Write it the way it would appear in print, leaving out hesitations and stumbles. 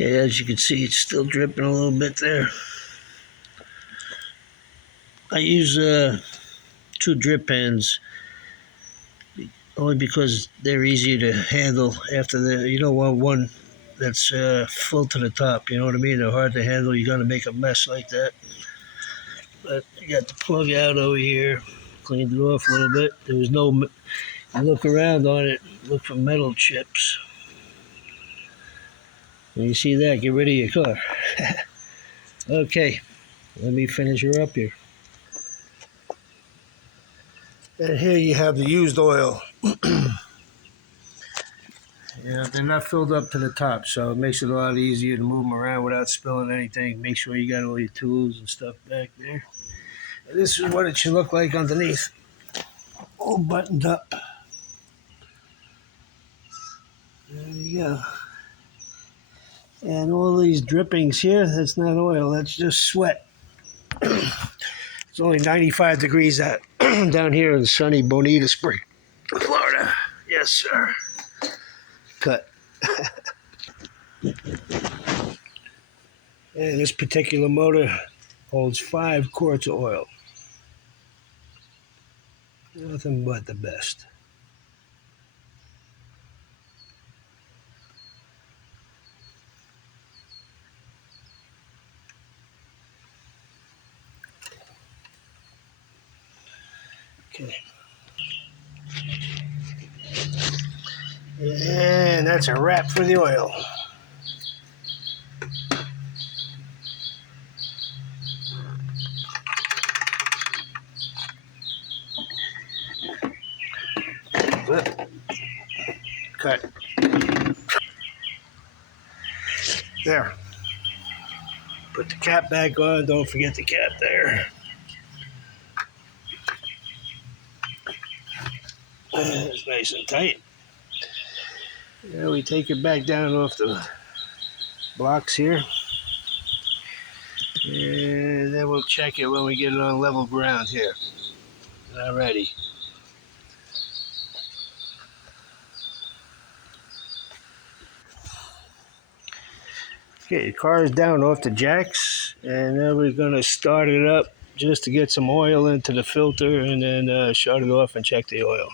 Okay, as you can see, it's still dripping a little bit there. I use 2 drip pens only because they're easier to handle after you don't want one that's full to the top, you know what I mean? They're hard to handle. You're going to make a mess like that. But I got the plug out over here, cleaned it off a little bit. There was no, I look around on it, look for metal chips. When you see that, get rid of your car. Okay, let me finish her up here. And here you have the used oil. Yeah, they're not filled up to the top, so it makes it a lot easier to move them around without spilling anything. Make sure you got all your tools and stuff back there. And this is what it should look like underneath. All buttoned up. There you go. And all these drippings here, that's not oil, that's just sweat. It's only 95 degrees out down here in sunny Bonita Spring, Florida. Yes, sir. Cut. And this particular motor holds 5 quarts of oil. Nothing but the best. Okay. And that's a wrap for the oil. Cut. There. Put the cap back on. Don't forget the cap there. It's nice and tight. Now we take it back down off the blocks here. And then we'll check it when we get it on level ground here. Alrighty. Okay, the car is down off the jacks, and then we're going to start it up just to get some oil into the filter and then shut it off and check the oil.